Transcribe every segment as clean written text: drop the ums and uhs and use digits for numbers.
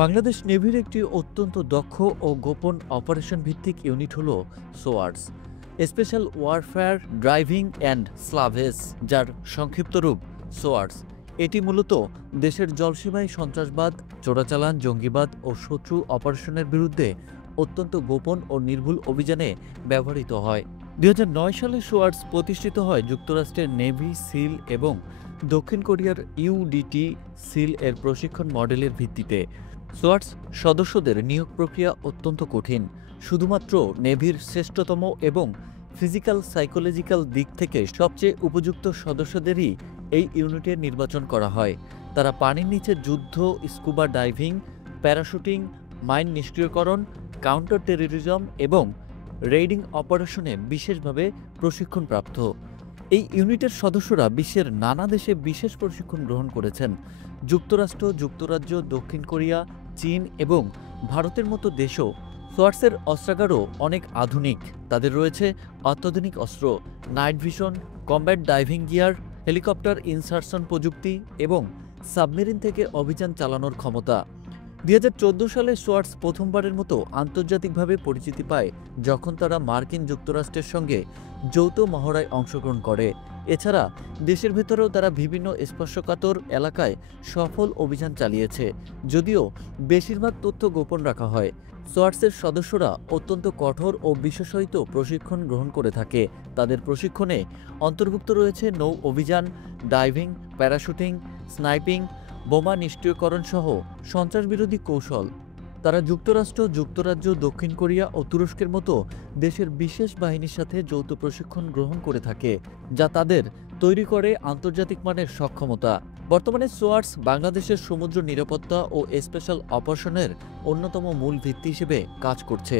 বাংলাদেশ নেভির একটি অত্যন্ত দক্ষ ও গোপন অপারেশন ভিত্তিক ইউনিট হল swords special warfare driving and salvage, যার সংক্ষিপ্ত রূপ সোয়ার্ডস। এটি মূলত দেশের জলসীমায় সন্ত্রাসবাদ, চোরাচালান, জঙ্গিবাদ ও শত্রু অপারেশনের বিরুদ্ধে অত্যন্ত গোপন ও নির্ভুল অভিযানে ব্যবহৃত হয়। ২০০৯ সালে সোয়ার্ডস প্রতিষ্ঠিত হয় যুক্তরাষ্ট্রের নেভি সিল এবং দক্ষিণ কোরিয়ার ইউডিটি সিল এর প্রশিক্ষণ মডেলের ভিত্তিতে। সোয়ার্ডস সদস্যদের নিয়োগ প্রক্রিয়া অত্যন্ত কঠিন। শুধুমাত্র নেভির শ্রেষ্ঠতম এবং ফিজিক্যাল সাইকোলজিক্যাল দিক থেকে সবচেয়ে উপযুক্ত সদস্যদেরই এই ইউনিটে নির্বাচন করা হয়। তারা পানির নিচে যুদ্ধ, স্কুবা ডাইভিং, প্যারাশুটিং, মাইন নিষ্ক্রিয়করণ, কাউন্টার টেররিজম এবং রেইডিং অপারেশনে বিশেষভাবে প্রশিক্ষণপ্রাপ্ত। এই ইউনিটের সদস্যরা বিশ্বের নানা দেশে বিশেষ প্রশিক্ষণ গ্রহণ করেছেন। যুক্তরাষ্ট্র, যুক্তরাজ্য, দক্ষিণ কোরিয়া, চীন এবং ভারতের মতো দেশও। সোয়ার্ডসের অস্ত্রাগারও অনেক আধুনিক। তাদের রয়েছে অত্যাধুনিক অস্ত্র, night vision, combat diving gear, helicopter insertion প্রযুক্তি এবং সাবমেরিন থেকে অভিযান চালানোর ক্ষমতা। ২০১৪ সালে সোয়ার্ডস প্রথমবারের মতো আন্তর্জাতিকভাবে পরিচিতি পায় যখন তারা মার্কিন যুক্তরাষ্ট্রের সঙ্গে যৌথ মহড়ায় অংশগ্রহণ করে। এছাড়া দেশের ভেতরেও তারা বিভিন্ন স্পর্শকাতর এলাকায় সফল অভিযান চালিয়েছে, যদিও বেশিরভাগ তথ্য গোপন রাখা হয়। সোয়ার্ডসের সদস্যরা অত্যন্ত কঠোর ও বিশেষায়িত প্রশিক্ষণ গ্রহণ করে থাকে। তাদের প্রশিক্ষণে অন্তর্ভুক্ত রয়েছে নৌ অভিযান, ডাইভিং, প্যারাশুটিং, স্নাইপিং, বোমা নিষ্ক্রিয়করণ সহ সন্ত্রাসবিরোধী কৌশল। তারা যুক্তরাষ্ট্র, যুক্তরাজ্য, দক্ষিণ কোরিয়া ও তুরস্কের মতো দেশের বিশেষ বাহিনীর সাথে যৌথ প্রশিক্ষণ গ্রহণ করে থাকে, যা তাদের তৈরি করে আন্তর্জাতিক মানের সক্ষমতা। বর্তমানে সোয়ার্ডস বাংলাদেশের সমুদ্র নিরাপত্তা ও স্পেশাল অপারেশনের অন্যতম মূল ভিত্তি হিসেবে কাজ করছে।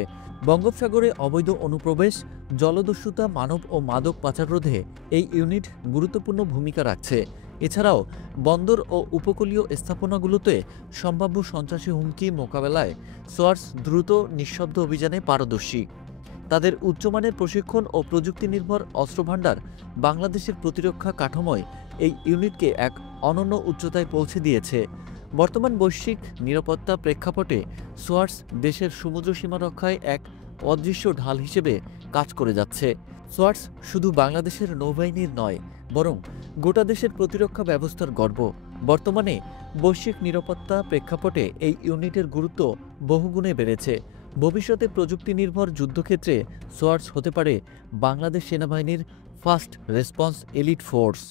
বঙ্গোপসাগরে অবৈধ অনুপ্রবেশ, জলদস্যুতা, মানব ও মাদক পাচার রোধে এই ইউনিট গুরুত্বপূর্ণ ভূমিকা রাখছে। এছাড়াও বন্দর ও উপকূলীয় স্থাপনাগুলোতে সম্ভাব্য সন্ত্রাসী হুমকি মোকাবেলায় সোয়ার্ডস দ্রুত নিঃশব্দ অভিযানে পারদর্শী। তাদের উচ্চমানের প্রশিক্ষণ ও প্রযুক্তি নির্ভর অস্ত্রভাণ্ডার বাংলাদেশের প্রতিরক্ষা কাঠামোয় এই ইউনিটকে এক অনন্য উচ্চতায় পৌঁছে দিয়েছে। বর্তমান বৈশ্বিক নিরাপত্তা প্রেক্ষাপটে সোয়ার্ডস দেশের সমুদ্র সীমা রক্ষায় এক অদৃশ্য ঢাল হিসেবে কাজ করে যাচ্ছে। সোয়ার্ডস শুধু বাংলাদেশের নৌবাহিনীর নয়, বরং গোটা দেশের প্রতিরক্ষা ব্যবস্থার গর্ব। বর্তমানে বৈশ্বিক নিরাপত্তা প্রেক্ষাপটে এই ইউনিটের গুরুত্ব বহুগুণে বেড়েছে। ভবিষ্যতে প্রযুক্তি নির্ভর যুদ্ধক্ষেত্রে সোয়ার্ডস হতে পারে বাংলাদেশ সেনাবাহিনীর ফার্স্ট রেসপন্স এলিট ফোর্স।